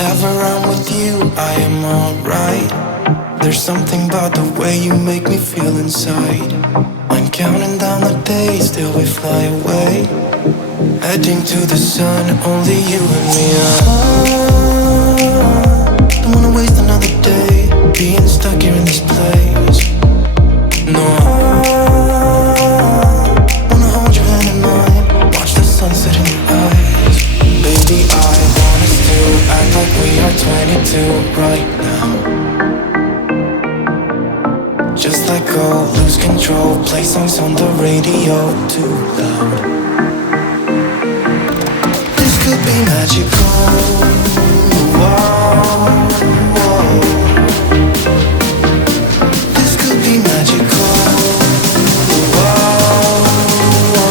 Whenever I'm with you, I am alright. There's something about the way you make me feel inside. I'm counting down the days till we fly away, heading to the sun, only you and me. Don't wanna waste another day being stuck here in this place. No, wanna hold your hand in mine, watch the sunset in your eyes. Baby, I want us to act like we are 22 right now. Just let go, lose control, play songs on the radio too loud. This could be magical. Whoa, whoa. This could be magical. Whoa, whoa.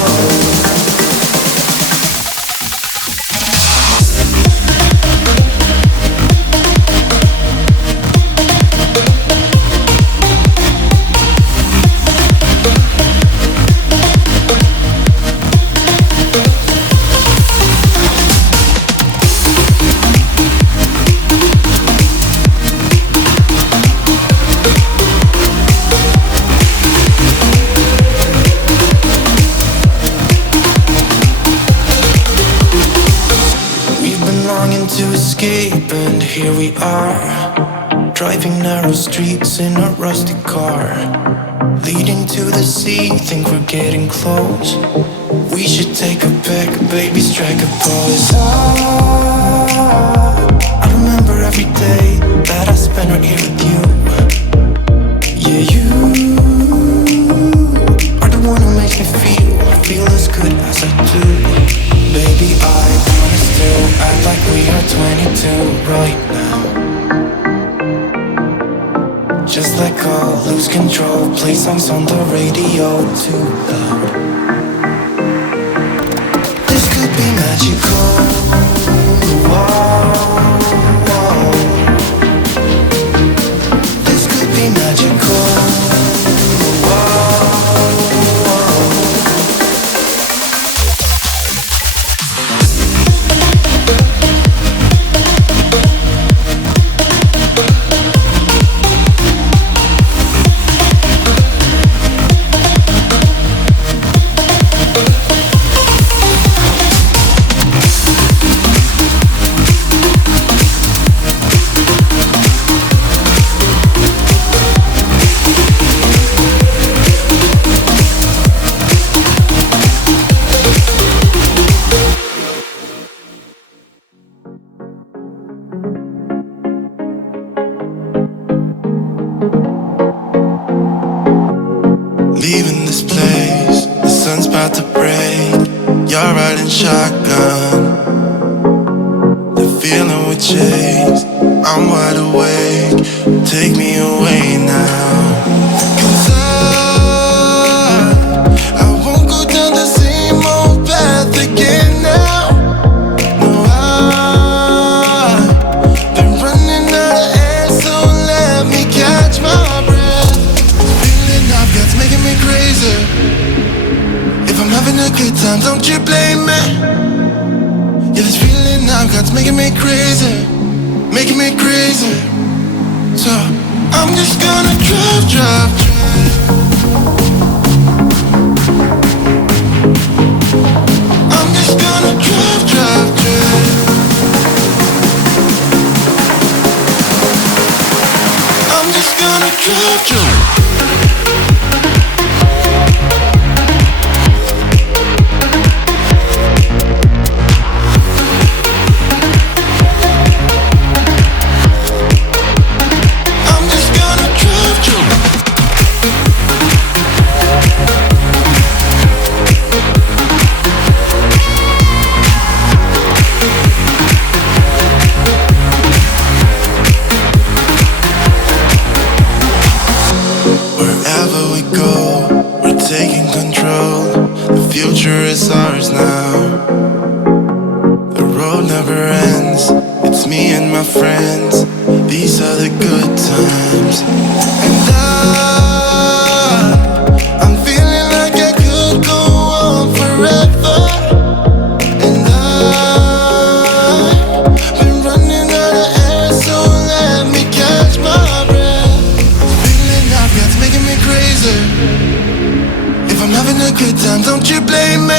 To escape, and here we are, driving narrow streets in a rusty car, leading to the sea. Think we're getting close. We should take a pic, baby, strike a pose. I remember every day that I spent right here with you. Yeah, you are the one who makes me feel as good as I do. Baby, I want us to act like we are 22 right now. Just let go, lose control, play songs on the radio too loud. This could be magical. Whoa, whoa. This could be magical. Whoa, whoa. Leaving this place, the sun's about to break. You're riding shotgun, the feeling we chase. I'm wide awake, take me away now. 'Cause I won't go down the same old path again now. No, I've been running out of air, so let me catch my breath. Feeling I've got's making me crazy. If I'm having a good time, don't you blame me. Yeah, this feeling I've got's making me crazy, making me crazy. So I'm just gonna drive, drive, drive. I'm just gonna drive, drive, drive. I'm just gonna drive, drive. Is ours now. The road never ends. It's me and my friends. These are the good times. And I'm feeling like I could go on forever. And I've been running out of Good time, don't you blame me.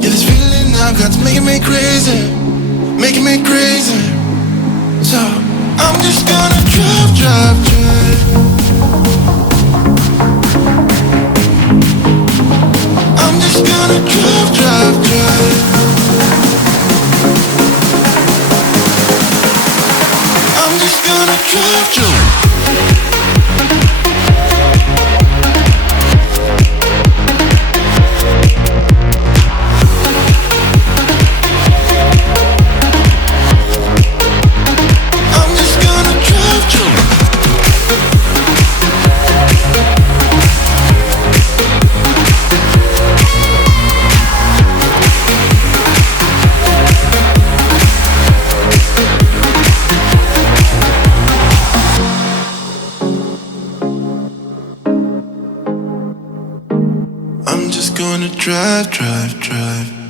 Yeah, this feeling I've got's making me crazy, making me crazy. So I'm just gonna drive, drive, drive. I'm just gonna drive, drive, drive. I'm just gonna drive, drive. I'm just gonna drive, drive, drive.